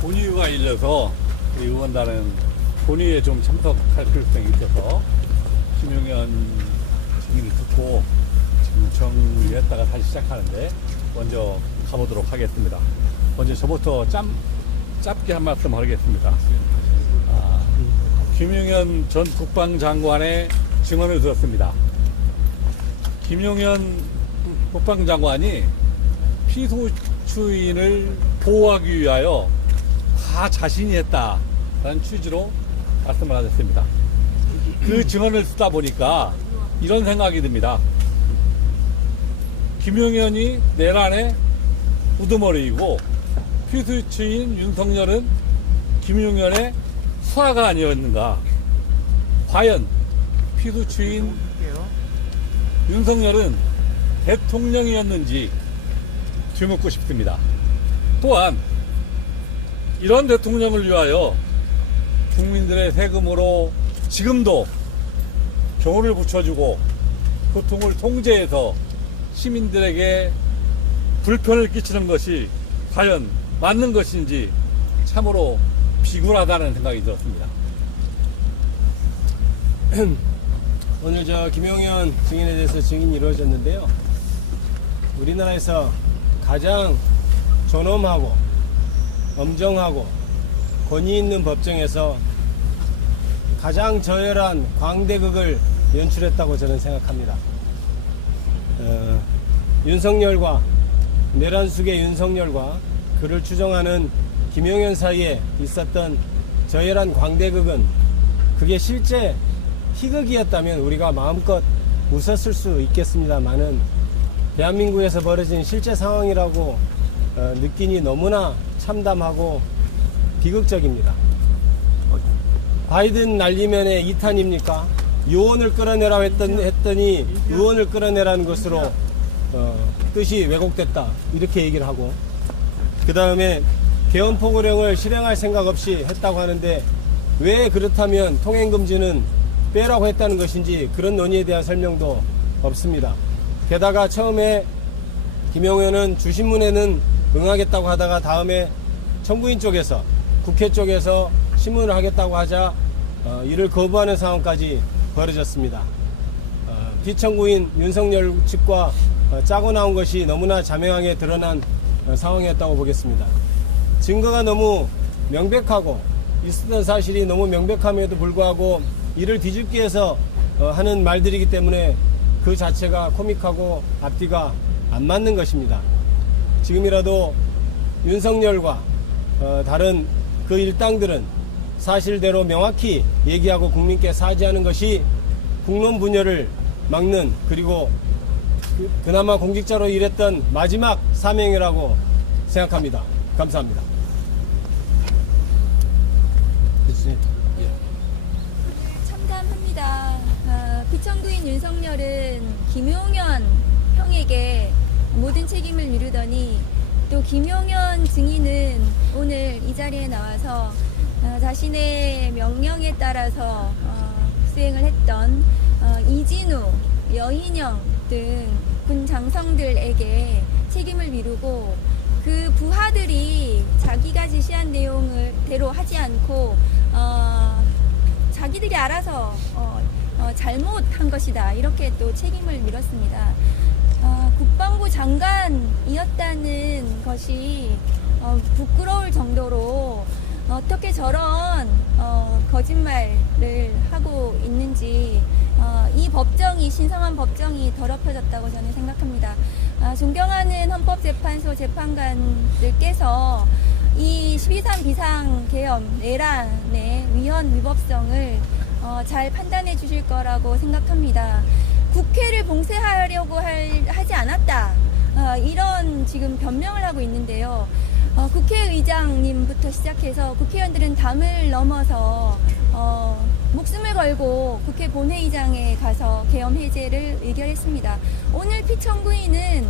본의가 일려서 우리 의원단은 본의에 좀 참석할 필요성이 있어서 김용현 증인을 듣고 지금 정리했다가 다시 시작하는데 먼저 가보도록 하겠습니다. 먼저 저부터 짧게 한 말씀 하겠습니다. 김용현 전 국방장관의 증언을 들었습니다. 김용현 국방장관이 피소추인을 보호하기 위하여 다 자신이 했다라는 취지로 말씀을 하셨습니다. 그 증언을 쓰다 보니까 이런 생각이 듭니다. 김용현이 내란의 우두머리이고 피소추인 윤석열은 김용현의 수하가 아니었는가. 과연 피소추인 윤석열은 대통령이었는지 되묻고 싶습니다. 또한 이런 대통령을 위하여 국민들의 세금으로 지금도 경호를 붙여주고 교통을 통제해서 시민들에게 불편을 끼치는 것이 과연 맞는 것인지 참으로 비굴하다는 생각이 들었습니다. 오늘 김용현 증인에 대해서 증인이 이루어졌는데요. 우리나라에서 가장 존엄하고 엄정하고 권위 있는 법정에서 가장 저열한 광대극을 연출했다고 저는 생각합니다. 윤석열과 내란 속의 윤석열과 그를 추종하는 김용현 사이에 있었던 저열한 광대극은 그게 실제 희극이었다면 우리가 마음껏 웃었을 수 있겠습니다만은 대한민국에서 벌어진 실제 상황이라고 느끼니 너무나 참담하고 비극적입니다. 바이든 날리면의 2탄입니까? 요원을 끌어내라고 했더니 의원을 끌어내라는 것으로 뜻이 왜곡됐다 이렇게 얘기를 하고, 그 다음에 개헌포고령을 실행할 생각 없이 했다고 하는데 왜 그렇다면 통행금지는 빼라고 했다는 것인지 그런 논의에 대한 설명도 없습니다. 게다가 처음에 김용현은 주신문에는 응하겠다고 하다가 다음에 청구인 쪽에서 국회 쪽에서 신문을 하겠다고 하자 이를 거부하는 상황까지 벌어졌습니다. 피청구인 윤석열 측과 짜고 나온 것이 너무나 자명하게 드러난 상황이었다고 보겠습니다. 증거가 너무 명백하고 있었던 사실이 너무 명백함에도 불구하고 이를 뒤집기 위해서 하는 말들이기 때문에 그 자체가 코믹하고 앞뒤가 안 맞는 것입니다. 지금이라도 윤석열과 다른 그 일당들은 사실대로 명확히 얘기하고 국민께 사죄하는 것이 국론 분열을 막는, 그리고 그나마 공직자로 일했던 마지막 사명이라고 생각합니다. 감사합니다. 참담합니다. 피청구인 윤석열은 김용현 형에게 모든 책임을 미루더니 또 김용현 증인은 오늘 이 자리에 나와서 자신의 명령에 따라서 수행을 했던 이진우, 여인영 등 군 장성들에게 책임을 미루고 그 부하들이 자기가 지시한 내용대로 하지 않고 자기들이 알아서 잘못한 것이다 이렇게 또 책임을 밀었습니다. 국방부 장관이었다는 것이 부끄러울 정도로 어떻게 저런 거짓말을 하고 있는지 이 법정이, 신성한 법정이 더럽혀졌다고 저는 생각합니다. 존경하는 헌법재판소 재판관들께서 이 12.3 비상계엄 내란의 위헌 위법성을 잘 판단해 주실 거라고 생각합니다. 국회를 봉쇄하려고 하지 않았다, 이런 지금 변명을 하고 있는데요. 국회의장님부터 시작해서 국회의원들은 담을 넘어서 목숨을 걸고 국회 본회의장에 가서 계엄 해제를 의결했습니다. 오늘 피청구인은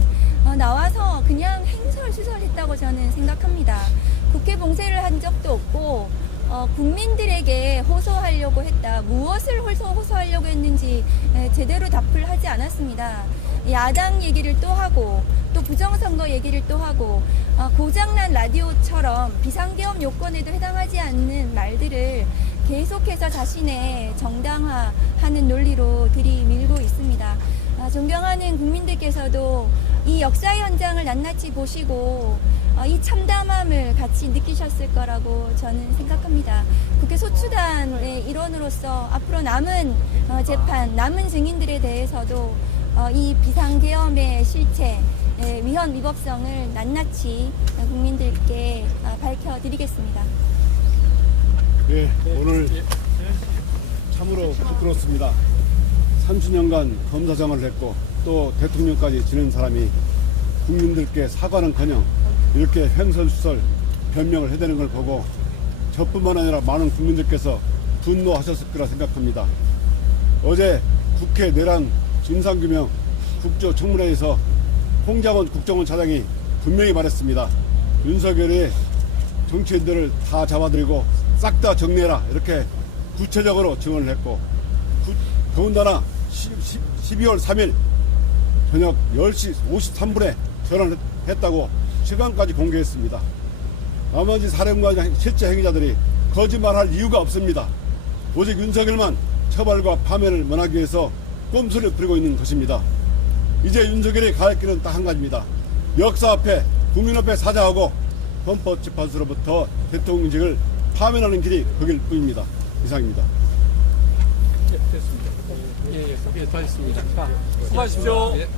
나와서 그냥 횡설수설했다고 저는 생각합니다. 국회 봉쇄를 한 적도 없고 국민들에게 호소하려고 했다. 무엇을 호소하려고 했는지 제대로 답을 하지 않았습니다. 야당 얘기를 또 하고 또 부정선거 얘기를 또 하고 고장난 라디오처럼 비상계엄 요건에도 해당하지 않는 말들을 계속해서 자신의 정당화하는 논리로 들이밀고 있습니다. 존경하는 국민들께서도 이 역사의 현장을 낱낱이 보시고 이 참담함을 같이 느끼셨을 거라고 저는 생각합니다. 국회 소추단의 일원으로서 앞으로 남은 재판, 남은 증인들에 대해서도 이 비상계엄의 실체, 위헌 위법성을 낱낱이 국민들께 밝혀드리겠습니다. 네, 오늘 참으로 부끄럽습니다. 30년간 검사장을 했고 또 대통령까지 지낸 사람이 국민들께 사과는커녕 이렇게 횡설수설 변명을 해대는 걸 보고 저뿐만 아니라 많은 국민들께서 분노하셨을 거라 생각합니다. 어제 국회 내란 진상규명 국조청문회에서 홍장원 국정원 차장이 분명히 말했습니다. 윤석열이 정치인들을 다 잡아들이고 싹 다 정리해라 이렇게 구체적으로 증언을 했고 더군다나 12월 3일 저녁 10시 53분에 전화를 했다고 시간까지 공개했습니다. 나머지 사령관의 실제 행위자들이 거짓말할 이유가 없습니다. 오직 윤석열만 처벌과 파면을 면하기 위해서 꼼수를 부리고 있는 것입니다. 이제 윤석열이 갈 길은 딱 한 가지입니다. 역사 앞에 국민 앞에 사죄하고 헌법재판소로부터 대통령직을 파면하는 길이 거길 뿐입니다. 이상입니다. 됐습니다. 예, 더 있습니다. 수고하십시오. 예.